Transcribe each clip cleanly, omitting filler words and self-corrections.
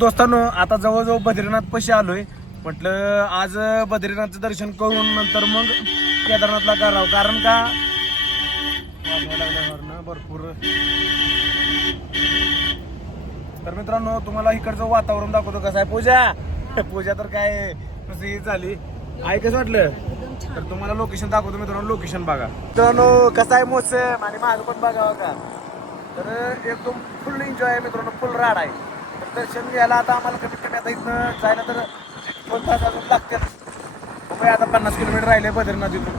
दोस्तांनो आता जवळजवळ बद्रीनाथ पाशी आलोय. म्हटलं आज बद्रीनाथचं दर्शन करून नंतर मग केदारनाथला करावं, कारण का भरपूर. तर मित्रांनो तुम्हाला इकडचं वातावरण दाखवतो कसं आहे. पूजा तर काय नुसती झाली. आहे कसं वाटलं तर तुम्हाला लोकेशन दाखवतो मित्रांनो. लोकेशन बघा मित्रांनो कसं आहे मोसम, आणि माझं पण बघावं का. तर एकदम फुल एन्जॉय आहे मित्रांनो, फुल राड आहे. तर दर्शन घ्यायला आता आम्हाला कमीत कमी आता इथनं जायला तर 2 तास अजून लागतात. बघूया आता 50 किलोमीटर राहिले बद्रीनाथ इथून.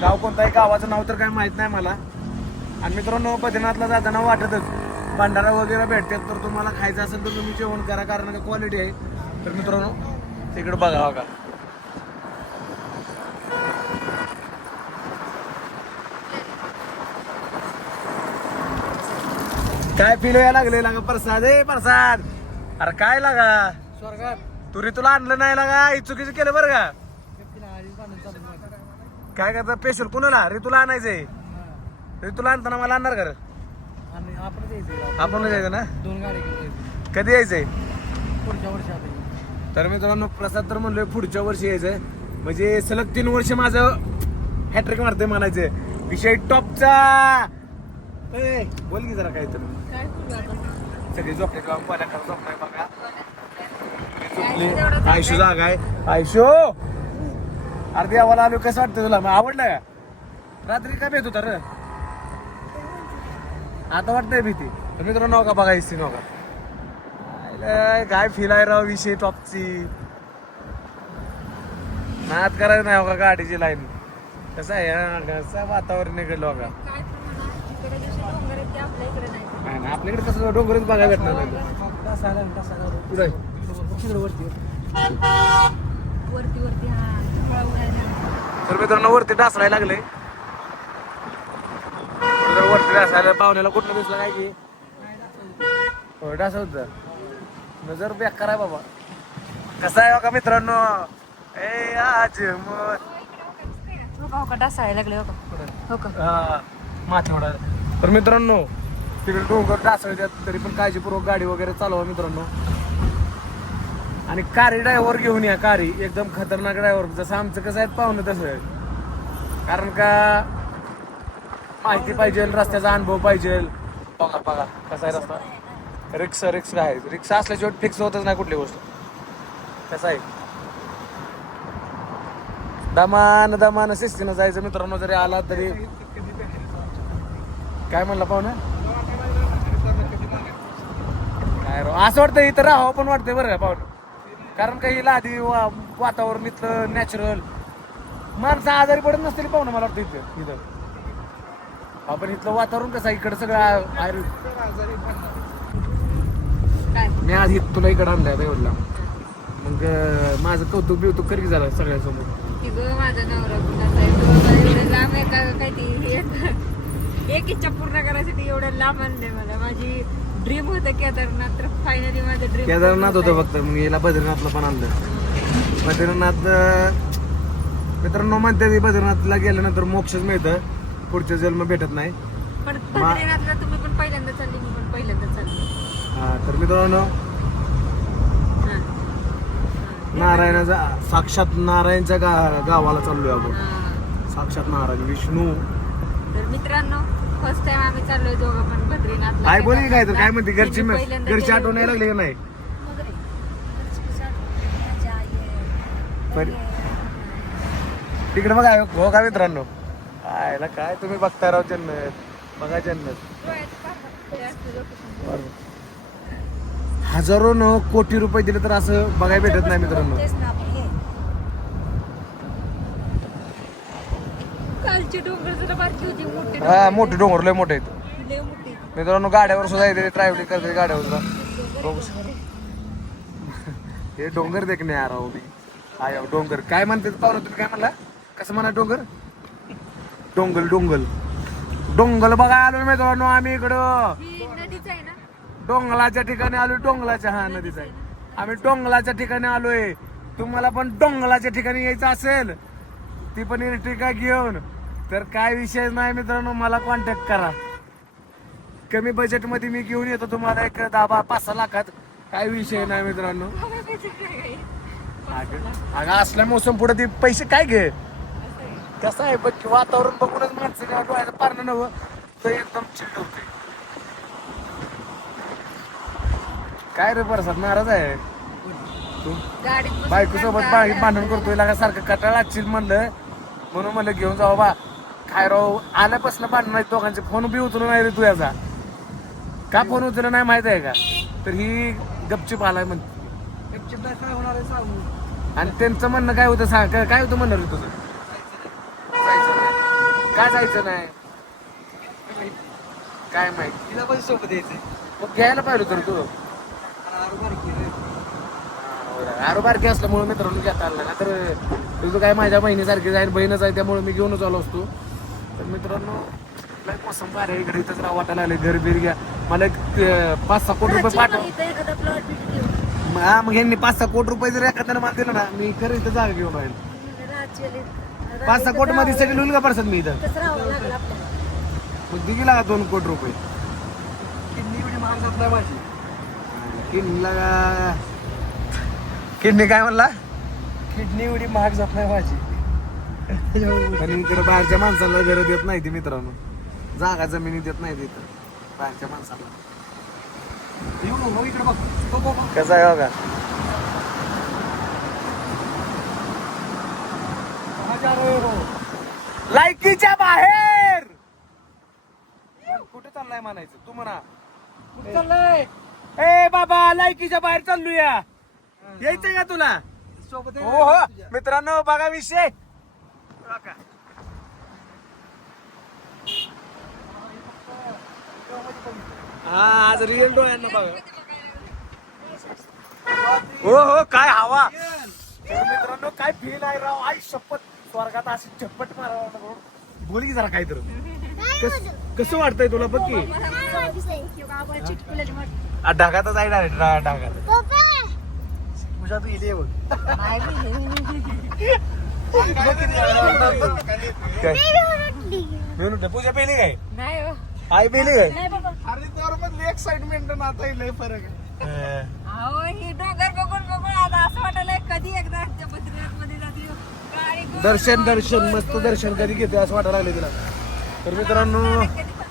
गाव कोणतं आहे गावाचं नाव तर काय माहीत नाही मला. आणि मित्रांनो बद्रीनाथला जाताना वाटतच भंडारा वगैरे भेटतात, तर तुम्हाला खायचं असेल तर तुम्ही जेवण करा, कारण का क्वालिटी आहे. तर मित्रांनो तिकडे बघा का काय फील व्हायला लागले लागा. प्रसाद प्रसाद, अरे काय लागा स्वर्गात तू ऋतूला आणलं नाही लागा. चुकीचं केलं बरं का. काय करता स्पेशल कुणाला ऋतूला आणायचंय. ऋतूला आणताना मला आणणार का. आपण जायचं ना. 2 गाडी कधी यायचंय. पुढच्या वर्षी. तर मित्रांनो प्रसाद तर म्हणलोय पुढच्या वर्षी यायचंय, म्हणजे सलग 3 वर्ष माझं हॅट्रिक मारतंय म्हणायचं. विषय टॉपचा. बोल की जरा काय तर. सगळी झोपले का पाण्याकडे झोपलाय बघा. आयशू जागा आहे. आयशू अर्धी आवाला आलो. कसं वाटतं तुला, आवडलं का. रात्री काय भेट होता र, आता वाटतंय भीती. तर मित्रांनो नका बघा हिस्ट्री नका काय फील आहे राव. विषय टॉपची नाद करायचं नाही का गाडीची लाईन. कसं आहे कसं वातावरण निघडलं बघा. आपल्याकडे कसं डोंगरच बघायला भेटणार नाही. तर मित्रांनो वरती डासरायला लागले. वरती डासायला पाहुण्याला कुठलं दिसलं काय की हो डास होत. नजर बेकार आहे बाबा. कसा आहे बघा मित्रांनो. ए आज डासायला लागले हो का माथेवाडा. तर मित्रांनो तिकडे डोंगर डासळतात, तरी पण काळजीपूर्वक गाडी वगैरे चालवा मित्रांनो. आणि कारी ड्रायव्हर घेऊन या. कारी एकदम खतरनाक ड्रायव्हर, जसं आमचं कसं आहे पाहुणं तसं आहे. कारण का माहिती पाहिजे, रस्त्याचा अनुभव पाहिजे. बघा बघा कसा आहे रस्ता. रिक्स आहे. रिक्षा असल्याशिवाय फिक्स होतच नाही कुठली गोष्ट. कसं आहे दमान शिस्तीनं जायचं मित्रांनो. जरी आला तरी काय म्हणला पाहुणं काय राव असं वाटतं इथं राहावं पण वाटतंय बरं का पाहुणं. कारण का हिला आधी वातावरण इथलं नॅचरल. माणसं आजारी पडत नसतील पाहुणं मला वाटतं इथं. आपण इथलं वातावरण कसं इकडं सगळं मी आज तुला इकडं आणलंय एवढला. मग माझं कौतुक बिवतुक करी झालं सगळ्यांसमोर. माझा नवरा लांब आहे का काय ती एक इच्छा पूर्ण करायसाठी एवढं लांब आणलंय मला. माझी ड्रीम होतं केदारनाथ, तर फायनली माझं ड्रीम केदारनाथ होतं फक्त. मग याला बद्रीनाथला पण आणलं. बद्रीनाथ मित्रांनो म्हणते बद्रीनाथला गेल्यानंतर मोक्षच मिळतं, पुढचं जन्म भेटत नाही. पण बद्रीनाथला तुम्ही पण पहिल्यांदा चालली, मी पण पहिल्यांदा चालली. हा तर मित्रांनो नारायणाचा साक्षात नारायणच्या गावाला चाललोय आपण. साक्षात नारायण विष्णू. तर मित्रांनो फर्स्ट टाइम आम्ही चाललोय दोघं पण बद्रीनाथला. काय बोल काय तर काय म्हणते घरची आठवण यायला लागली का नाही. तिकडे बघा हो का मित्रांनो. काय तुम्ही बघताय राव जन्नत. बघा जन्नत. हजारो न कोटी रुपये दिले तर असं बघायला भेटत नाही मित्रांनो. हा मोठे डोंगर लय मोठे आहेत मित्रांनो. गाड्यावर सुद्धा येते ट्रॅव्हलिंग करते गाड्यावर. हे डोंगर देखणे यार हो मी. हा डोंगर काय म्हणते पाहुणं तुम्ही काय म्हणला. कसं म्हणा डोंगर. डोंगल बघा आलो मित्रांनो आम्ही इकडं. डोंगलाच्या ठिकाणी आलोय. नदीचा आहे. आम्ही डोंगलाच्या ठिकाणी आलोय. तुम्हाला पण डोंगलाच्या ठिकाणी यायचं असेल ती पण इलेक्ट्रिका घेऊन तर काय विषय नाही मित्रांनो. मला कॉन्टॅक्ट करा. कमी बजेटमध्ये मी घेऊन येतो तुम्हाला. एक 10-5-6 लाखात काय विषय नाही मित्रांनो. अगं असल्या मोसम पुढे ते पैसे काय घे कसं आहे बघ वातावरण बघूनच माणसं डोळ्याचं पारणं नवं तर एकदम चिल्ड होते. काय रे परसाद नाराज आहे तू बायको सोबत भांडण करतोय लागा सारखं कटाळा लागशील म्हणलं म्हणून म्हणलं घेऊन जाऊ बा. काय राव आल्यापासून भांडण नाही दोघांचे फोन बी उचलून नाही रे तू याचा का फोन उचलला नाही माहित आहे का तर ही गपचिप आलाय म्हणते काय होणार आहे सांगू. आणि त्यांचं म्हणणं काय होतं सांग काय होतं म्हणणार तुझं जायचं नाही काय जायचं नाही काय माहिती तिला पण सोबत यायचंय. मग घ्यायला पाहिजे तर तू आरोबारकी असल्यामुळे मित्रांनो घेता आला ना तर तुझं काय माझ्या बहिणीसारखी जाईल बहीणच आहे त्यामुळे मी घेऊनच आलो असतो. तर मित्रांनो लय मोसम भारी आहे इकडे इथंच राव वाटायला आले घर बीर घ्या मला एक 5-6 कोटी रुपये पाठव. हा मग यांनी 5-6 कोटी रुपये जर एखाद्याने मला दिलं ना मी खरं इथं जागा घेऊन राहील. 5-6 कोटी मध्ये सगळी लुल का परसत मी इथं मग दिली लागा 2 कोटी रुपये किडनी एवढी महाग जात नाही माझी. किडनीला किडनी काय म्हणला किडनी एवढी महाग जात नाही माझी. आणि इकडे बाहेरच्या माणसाला घर देत नाही ती मित्रांनो जागा जमिनी देत नाही तिथं बाहेरच्या माणसाला. हो इकडे बघ तो बघ कसं आहे बघा लायकीच्या बाहेर कुठे चाललाय म्हणायचं तू म्हणा कुठं चाललंय ए बाबा लायकीच्या बाहेर चाललूया यायचंय का तुला सोबत आहे हो हो तुझ्या. मित्रांनो बघा विषय हा आज रिअल डोळ्यांना बघा हो हो काय हवा तर मित्रांनो काय फील आहे राव आई शपथ स्वर्गात अशी झपट मारावं बोल की जरा काय तर कसं वाटतंय तुला बघ की ढगातच आहे डायरेक्ट ढगात तुझ्या तू इथे बघ पूजा पेली काय नाही हो. आई पेली काय अरे तर मधली एक्साइटमेंट आता लय फरक आहे. अहो ही डोंगर बघून बघून आता असं वाटायला कधी एकदा बद्रीनाथ मध्ये जाते गाडी करून दर्शन दर्शन मस्त दर्शन कधी घेते असं वाटायला लागले तिला. तर मित्रांनो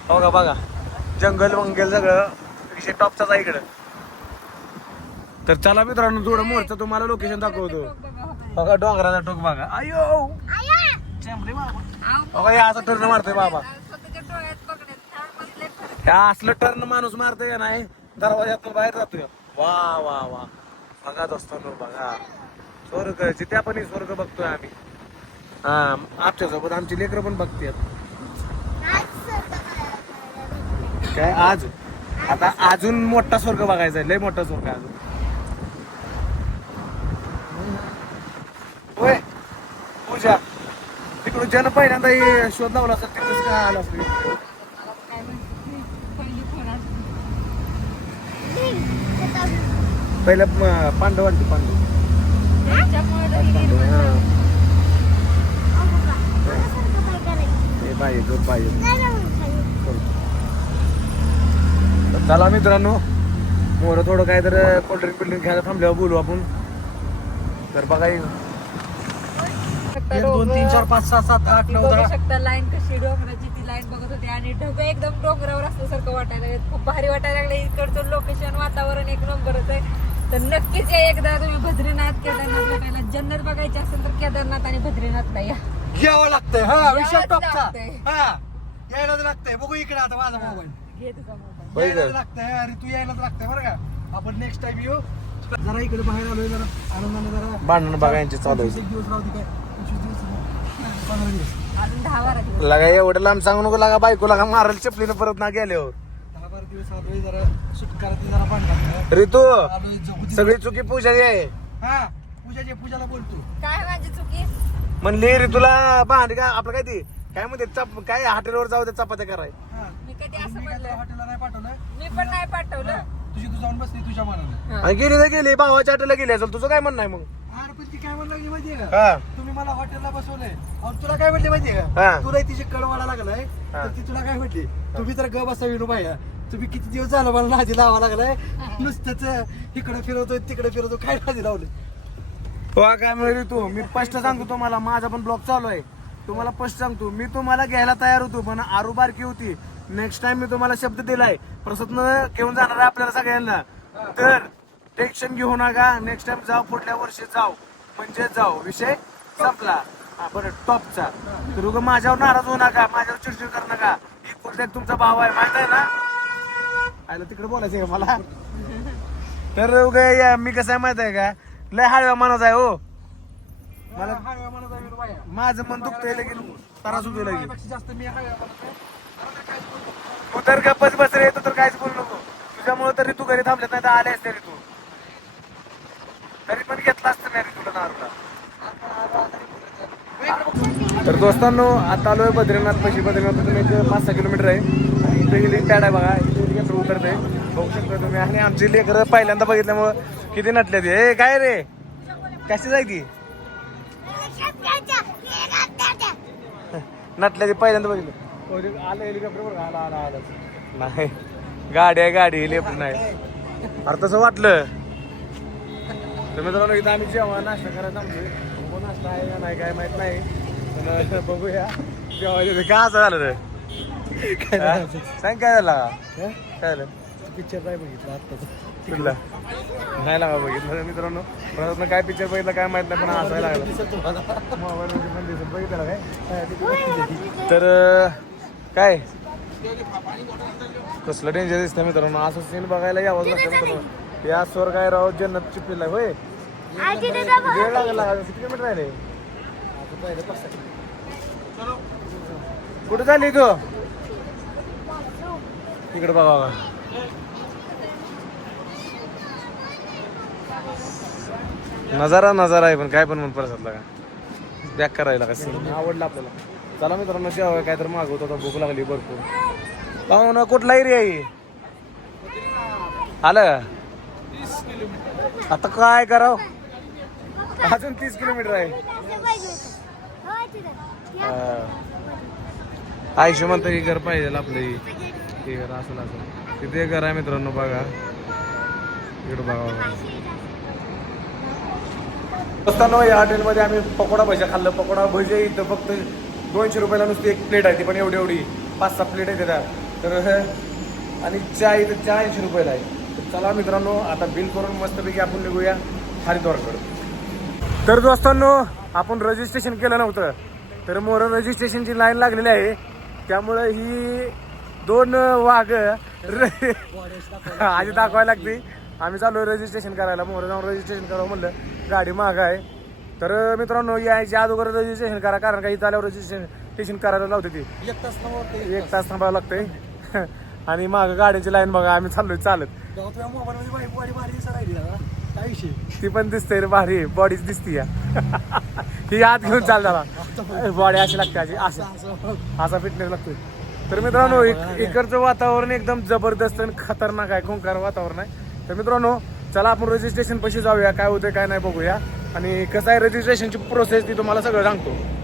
बघा बघा जंगल वंगल सगळं विषय टॉपचाच आहे इकडं. तर चला मित्रांनो थोडं मोरचं तुम्हाला लोकेशन दाखवतो. बघा डोंगराचा टोक बघा अयो चेंबरे बाबा बघा हे असं टर्न मारतोय बाबा स्वतःच्या डोळ्यात बघण्यात छान बसले फरक. ह्या असलं टर्न माणूस मारतोय का नाही दरवाज्यातून बाहेर जातोय वा वा वा बघाच असतो बघा स्वर्ग जिथे आपण स्वर्ग बघतोय आम्ही हा आमच्या सोबत आमची लेकरं पण बघतात काय आज आता अजून मोठा स्वर्ग बघायचा आहे लय मोठा स्वर्ग आहे अजून होय पूजा तिकडून ज्यानं पहिल्यांदा हे शोध लावला असेल तिकडे काय आला असेल काय म्हणते पहिली फोन असते. पहिलं पांडवांची पांडव त्याच्यामुळे तर ही निर्माण झाली. हे पाहिजे दूध पाहिजे तर चला मित्रांनो मोर थोडं काय तर कोल्ड्रिंक बिल्ड्रिंक घ्यायला थांबल्यावर बोलू आपण तर बघा 1 2 3 4 5 6 7 8 9 बघू 10 शकता लाईन कशी डोंगराची ती लाईन बघत होती आणि ढग एकदम डोंगरावर असल्यासारखं वाटायला लागलं. खूप भारी वाटायला लागलं. इकडचं लोकेशन वातावरण एक नंबरच आहे. तर नक्कीच या एकदा तुम्ही बद्रीनाथ केदारनाथ बघायला जन्नत बघायची असेल तर केदारनाथ आणि बद्रीनाथला या. घ्यावं लागतंय हा विषय यावंच टॉपचा लागतंय. हा यायलाच लागतंय. बघू इकडे आता माझा मोबाईल घे तुझा मोबाईल. होय यायलाच का? लागतंय अरे तू यायलाच लागतंय बरं का आपण नेक्स्ट टाइम येऊ जरा इकडे बाहेर आलोय जरा आनंदाने जरा भांडण बघा यांचे चालू 25 दिवस राहू दे काय 25 दिवस 15 दिवस अजून 10-12 दिवस. लागा एवढं लांब सांगू नको लागा बायको लागा मारायला चपलीनं परत ना गेल्यावर 10-12 दिवस आलोय जरा सुटकाराची जरा भांडण ऋतू आलोय जगू सगळी चुकी पूजाची आहे हा पूजाला बोलतो काय माझी चुकी म्हणली ऋतूला भांडी का आपलं काय ती काय म्हणते काय हॉटेलवर जाऊ दे चपात्या कराय हा मी कधी असं मी काय म्हणलं हॉटेलला नाही पाठवलं मी पण नाही पाठवलं. तुझी तू जाऊन बसली तुझ्या मनाने हा. आणि गेली तर गेली भावाच्या हॉटेलला गेली असेल तुझं काय म्हणणं आहे मग अरे पण ती काय म्हणलं लागली माहितीये का हा तुम्ही मला हॉटेलला बसवलंय अहो तुला काय म्हटले माहितीये हा. का तुला तिची कळवायला लागलाय हा. तर ती तुला काय म्हटली तुम्ही तर ग बसा विनू बाया तुम्ही किती दिवस झालं मला नादी लावा लागलाय नुसतंच इकडे फिरवतोय तिकडे फिरवतो काय नादी लावलं हो काय मिळेल तू मी स्पष्ट सांगतो तुम्हाला माझा पण ब्लॉग चालू आहे तुम्हाला स्पष्ट सांगतो मी तुम्हाला घ्यायला तयार होतो पण आरू बारकी होती नेक्स्ट टाइम मी तुम्हाला शब्द दिलाय प्रसन्न घेऊन जाणार आहे आपल्याला सगळ्यांना तर टेन्शन घेऊ नका नेक्स्ट टाइम जाऊ पुढल्या वर्षी जाऊ म्हणजे जाऊ विषय संपला बरं टॉपचा तर उगा माझ्यावर नाराज होऊ नका माझ्यावर चिडचिड करू नका एक कुठल्या तुमचा भाव आहे माहित आहे ना आयला तिकडे बोलायचं आहे मला तर उगा मी कसं आहे माहित आहे का लय हळव्या मनाचा आहे हो मला हळव्या मनात आहे बाया. माझं मन दुखतंय लगेच त्रास होतोय लगेच बायापेक्षा जास्त मी हळव्या मनात आहे. तू तर गप्पच बस रे तू तर काहीच बोलू नको तुझ्यामुळे तरी तू घरी थांबलेत नाही तर आले असते रे तू तरी पण घेतला असतं नाही रे तुला नारूला तर दोस्तांनो आता आलोय बद्रीनाथ पैसे बद्रीनाथ एक 5-6 किलोमीटर आहे आणि इथे गेली पॅड आहे बघा इथे हेलिकॉप्टर उतरते बघू शकता तुम्ही आणि आमची लेकरं पहिल्यांदा बघितल्यामुळं किती नटले ते ए काय रे कशी जाय ती नटल्या ते पहिल्यांदा बघितलं आलं हेलिकॉप्टर बघा आला आला आला नाही गाडी आहे गाडी हेलिकॉप्टर नाही अरे तसं वाटलं तर मित्रांनो इथं आम्ही जेव्हा नाश्ता करायला थांबलोय नाश्ता आहे का नाही काय माहित नाही पण बघूया जेव्हा काय असं झालं रे सांग काय झालं काय झालं पिक्चर नाही बघितलं आत्ताच कुठला नाही लागा बघितलं मित्रांनो परत काय पिक्चर बघितलं काय माहित नाही पण हसायला लागलं दिसत तुम्हाला मोबाईल मध्ये पण दिसत बघितलं काय तर काय कसलं डेंजर दिसतं मित्रांनो असं सीन बघायला यावंच लागतं मित्रांनो या स्वर्ग आहे राव जन्नत चिपलेला होय वेळ लागला किती किलोमीटर राहिले कुठे चालली तू तिकडे बघा नजारा नजारा आहे पण काय पण मन परत का बॅक करायला का सीन आवडला आपल्याला चला मित्रांनो जेव्हा काय तर मागवतो आता भूक लागली भरपूर पाहून कुठला एरिया आहे आलं आता काय कराव अजून 30 किलोमीटर आहे आयुष्य म्हणतं की घर पाहिजे आपलं हे घर असं असं तिथे घर आहे मित्रांनो बघा इकडं बघा असताना या हॉटेलमध्ये आम्ही पकोडा भजी खाल्लं पकोडा भजी इथं फक्त 200 रुपयाला नुसती एक प्लेट आहे ती पण एवढी एवढी 5-6 प्लेट आहे त्यात तर आणि चहा इथं चहा 80 रुपयाला आहे तर चला मित्रांनो आता बिल करून मस्तपैकी आपण निघूया हरिद्वारकडे तर दोस्तांनो आपण रजिस्ट्रेशन केलं नव्हतं तर मोर रजिस्ट्रेशनची लाईन लागलेली आहे त्यामुळं ही 2 वाघ आधी दाखवायला लागते आम्ही चालू रजिस्ट्रेशन करायला मोर जाऊन रजिस्ट्रेशन करावं म्हणलं गाडी महाग आहे तर मित्रांनो यायच्या अगोदर रजिस्ट्रेशन करा कारण का इथं आल्यावर रजिस्ट्रेशन करायला लावते ती 1 तास थांबावं लागतंय आणि मागं गाडीची लाईन बघा आम्ही चाललोय चालत ती पण दिसते रे भारी बॉडीच दिसती या ही आत घेऊन चाल झाला बॉडी अशी लागते असा फिटनेस लागतोय तर मित्रांनो इकडचं वातावरण एकदम जबरदस्त आणि खतरनाक आहे खूंकार वातावरण आहे तर मित्रांनो चला आपण रजिस्ट्रेशन पैसे जाऊया काय होतं काय नाही बघूया आणि कसं आहे रजिस्ट्रेशनची प्रोसेस ती तुम्हाला सगळं सांगतो